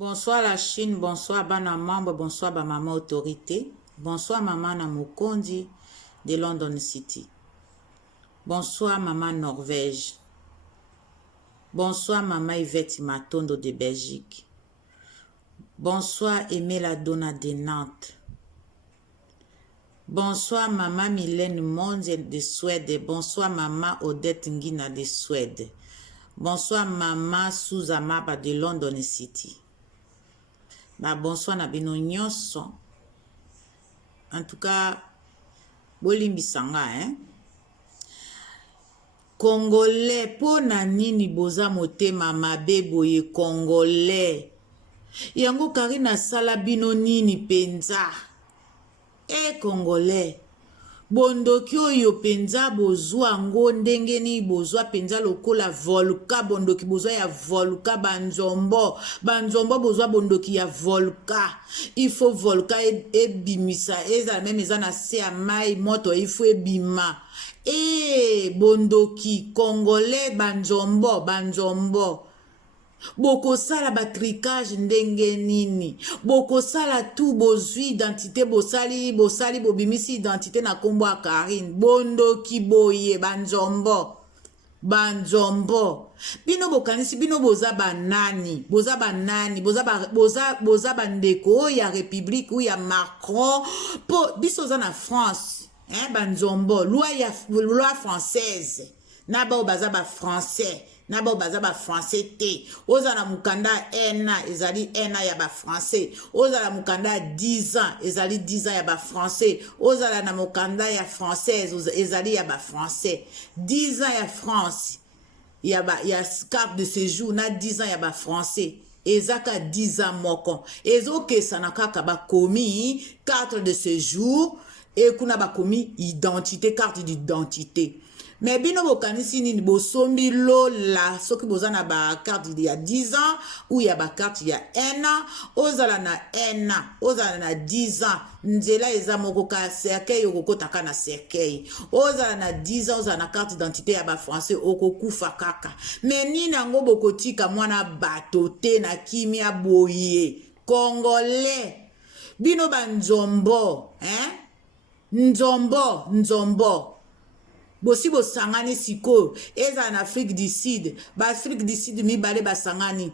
Bonsoir la Chine, bonsoir bana membre, bonsoir ba maman autorité, bonsoir maman na Mokonzi de London City, bonsoir maman Norvège, bonsoir maman Yvette Matondo de Belgique, bonsoir Aimé la Donna de Nantes, bonsoir maman Mylène Monde de Suède, bonsoir maman Odette Ngina de Suède, bonsoir maman Suza Maba de London City. Bah, bonsoir na bino nyonso. En tout cas, bolimbi sanga, hein. Congolais, po na nini boza motema mabe boye Congolais. Yango Carine sala bino nini penza. Congolais. Bondoki oyo penza bozwa ngo ndenge ni bozwa penza lokola volka bondoki bozwa ya volka banzombo bozwa bondoki ya volka. Il faut volka ebimisa eza même eza na se ya mai moto il faut ebima. Bondoki Congolais banzombo. Boko sala batricage ndenge nini. Boko sala tout bozwi identité bosali bobimisi identité na kombo a Carine. Bondoki boye banzombo. Bino bokanisi bino boza banani. Boza bandeko ya République ou ya Macron. Po biso za na France. Banzombo. Loi française. Naba obaza ba français. Naba obaza ba français te. Oza na mukanda ena ezali ena ya ba français. Oza na mukanda 10 ans ezali 10 ans ya ba français. Oza na mukanda ya française ezali ya ba français. 10 ans ya France. Ya carte de séjour na 10 ans ya ba français. Ezaka 10 ans moko. Ezoke sanakaka ba komi carte de séjour et kuna ba komi identité carte d'identité. Mais bino bokanisi nini bosombi lola soki bozana ba carte il y a 10 ans ou il y a ba carte il y a 1 an ozala na 1 an ozala na 10 ans nzela eza moko ka cercueil okokotaka na cercueil ozala na 10 ans ozala na carte d'identité ya ba français okokufa kaka mais nini yango bokotika mwana bato te na kimia boye Congolais bino banzombo nzombo bosi bosangani siko eza en Afrique du Sud Afrique du Sud mibale basangani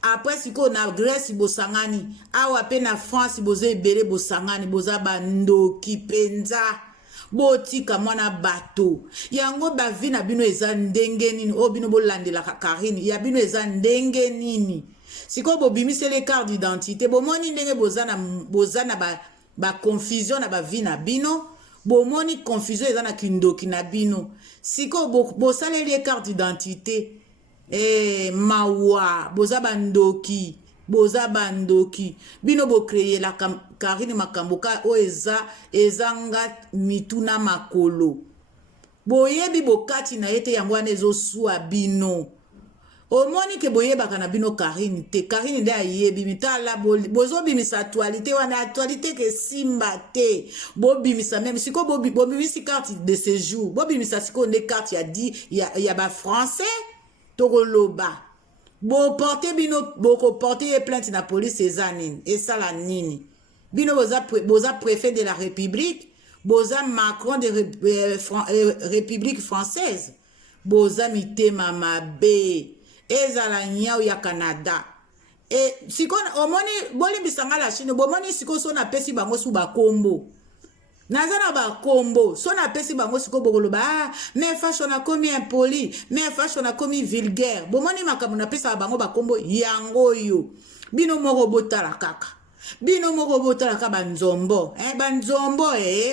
après siko na Grèce bosangani awa pe na France boze ebele bosangani boza bandoki penza botika mwana bato yango bavi na bino eza ndenge nini o bino bolandela Carine ya bino eza ndenge nini siko bobimisele carte d'identité bomoni ndenge boza na ba confusion na bavi na bino bomoni confusion eza na kindoki na bino siko bosaleli carte d'identité mawa boza bandoki bino bo créer la Carine makamboka o ezanga mituna makolo boyebi bokati na ete yango wana ezosua bino omoni ke boyebaka na bino Carine te Carine nde ayebi mitala bozobimisa actualité wana actualité ke simba te bobimisa même siko bobimisi carte de séjour bobimisa siko nde carte ya ba français tokoloba boporte bino bokoporte plainte na police ezanini esala nini bino boza préfet de la République boza Macron de République française boza mitema mabe ezala nyao ya Canada siko omoni bolimbisanga la Chine bomoni siko so na pesi bango su bakombo nazana bakombo so na pesi bango siko bokoloba mais fashion na komi impoli mais fashion na komi vulgaire bomoni makambo na pesa bango bakombo yango yo bino moko botala kaka banzombo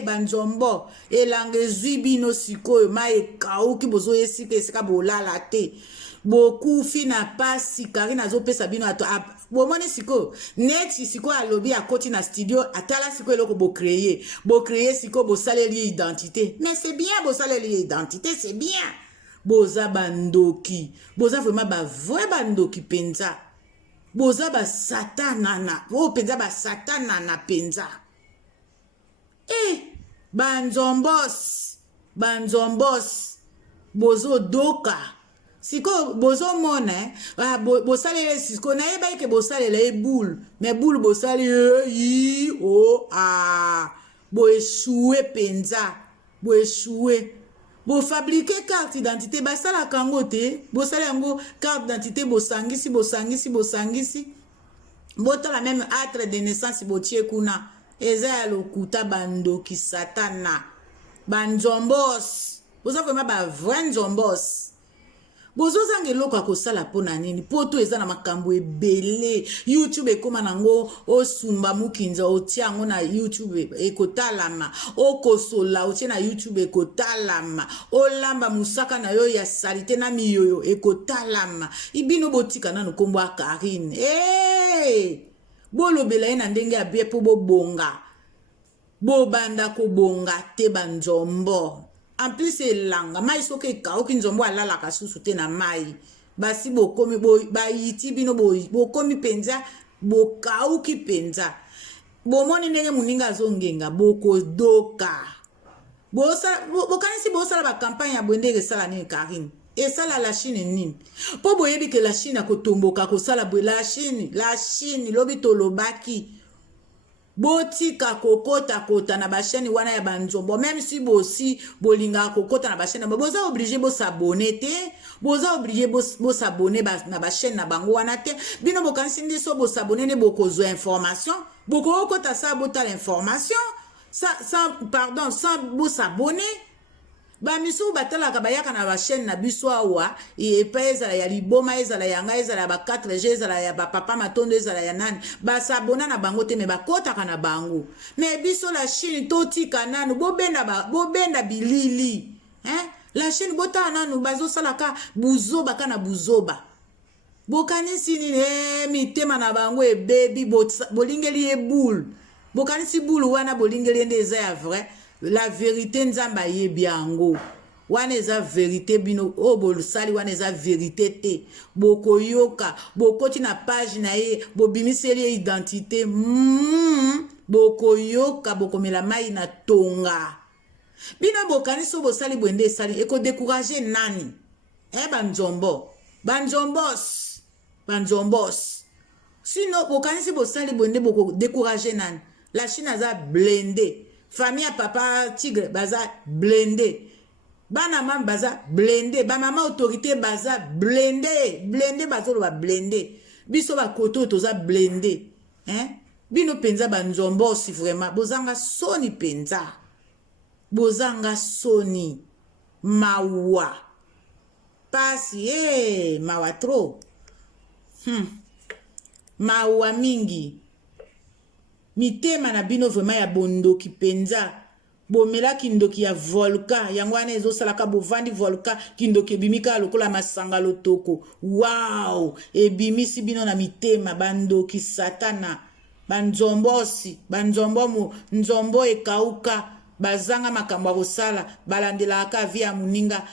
banzombo elangezwi bino sikoyo mae kauki bozo esika bolala te bokufi na pasi Carine azopesa bino bomoni siko neti siko alobi akoti na studio atala siko eloko bo créer siko bosaleli identité mais c'est bien bosaleli identité c'est bien boza bandoki boza vraiment vrai bandoki penza boza ba satanana penza ba satanana penza banzombos bozo doka Siko bozo mona bosale siko na yeba ke bosale la boule mais boule bosale yi o bo échouer penza bo échouer bo fabriquer carte d'identité basala kangote bosale yango carte d'identité bosangisi bota la même acte de naissance botie kuna eza ya lokuta bandoki satana banzombos boza vraiment ba vrai nzombos bozozanga eloko akosala mpona nini poto eza na makambo ebele YouTube ekoma nango osumba mukinza otia yango na YouTube ekotalama okosola otie na YouTube ekotalama olamba musaka na yo ya salite na miyoyo ekotalama ibino botika nanu kombo ya Carine bolobela ye na ndenge ya bie mpo bobonga bobanda kobonga te banzombo. En plus elanga mai soki ekauki nzombo alalaka susu te na mai basi bokomi bayiti bino bokomi penza bokauki penza bomoni ndenge moninga azongenga bokodoka bokanisi bosala bakampagne ya bwendeke esala nini Carine esala la Chine nini mpo boyebi ke la Chine akotomboka kosala bwe la Chine lobi tolobaki botika kokota na basheni wana ya banzombo même si bosi bolinga kokota na basheni boza obligé bo s'abonner te boza obligé bo s'abonner na basheni na bango wana te bino bokanisi ndiso bo s'abonner ne bokozwa information boko okota sa bota l'information sans bo s'abonner ba misu batala ka bayaka na ba chaîne na biso awa epa ezala ya liboma ezala yanga ezala ya ba 4G ezala ya ba papa matondo ezala ya nani ba sabona na bango te me bakota kana bango me biso la Chine totika nanu bobenda bilili la Chine bota nanu bazo salaka buzoba kana buzoba bokanisi ni mitema na bango baby bolingeli e boule bokanisi boule wana bolingeli ndeza ya vrai. La vérité nzamba yebi yango wana eza vérité bino bolsali wana eza vérité te bokoyoka bokoti na page na ye bobimiseli identité bokoyoka bokomela mai na tonga bino bokanisi bosali bwende esali eko décourager nani banzombos sino bokanisi bosali bwende boko décourager nani la Chine aza blindé. Famille à papa tigre baza blindé. Bana mam baza blindé. Ba maman autorité baza blindé. Blindé bazo ba blindé. Biso ba koto toza blindé. Bino penza banzombo si vraiment. Bozanga soni penza. Bozanga soni. Mawa. Pasi mawa trop. Mawa mingi. Mitema na bino vraiment ya bondoki penza bomela kindoki ya volka yango wana ezosalaka bovandi volka kindoki ebimika lokola masanga lotoko wow ebimisi bino na mitema bandoki satana banzombosi nzombo ekauka bazanga makambo ya kosala balandelaka vi ya moninga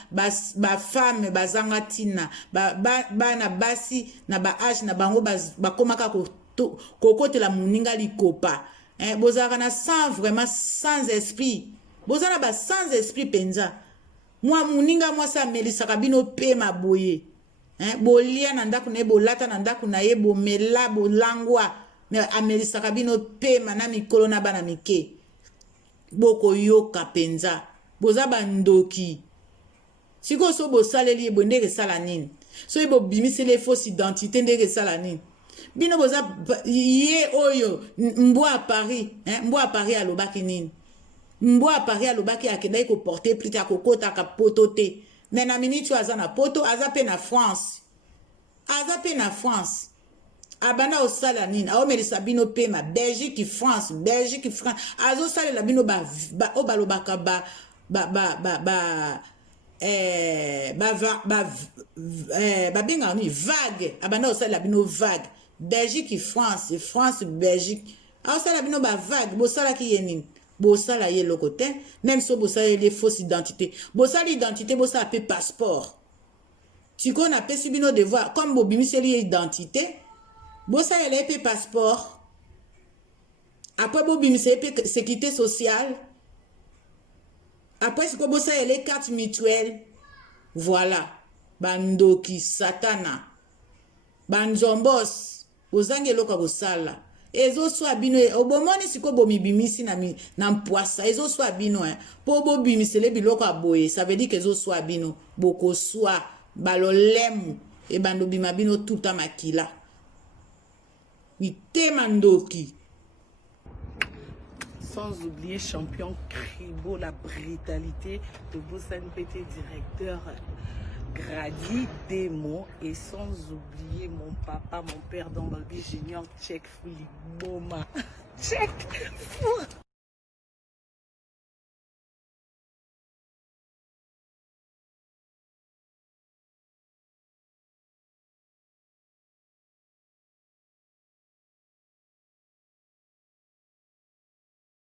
bafame bazanga tina bana basi na baage na bango bakomaka kokotela moninga likopa bozalaka na sans esprit bozala ba sans esprit penza mwa moninga mwasi amelisaka bino pe maboye bolia na ndako na ye bolata na ndako na ye bomela bolangwa amelisaka bino pema na mikolo na bana mike bokoyoka penza boza bandoki siko so bosaleli ebo ndenge sala nini so ebo bimisele fausse identité ndenge sala nini bino boza ye oyo mbo a Paris alobaki nini mbo a Paris alobaki akendaki ko porter plus tard kokota ka poto te mais na minute aza na poto aza pe na France abanda osala nini aomelisa bino pema Belgique France azosalela bino balobaka babenga ni vague abanda osala bino vague Belgique France Belgique aosala bino ba vague bosala ki yenini bosala ye lokote même so bosala les fausses identités bosala identité bosala pe passeport tiko na pesi bino devoir comme bobimiseli identité bosala le pe passeport après bobimiseli pe sécurité sociale après siko bosala les cartes mutuelles voilà bandoki satana banzombos bozangi eloko bosala ezoswa bino obomoni siko bomibimisi na mpwasa ezoswa bino po bobimisele biloko aboye ça veut dire que ezoswa bino bokoswa balolemu ebando bima bino tuta makila mitema ndoki. Sans oublier champion Cribo, la brutalité de Boussan PT, directeur Grady Demo, et sans oublier mon papa, mon père dans Junior, Check Fouli Boma. Check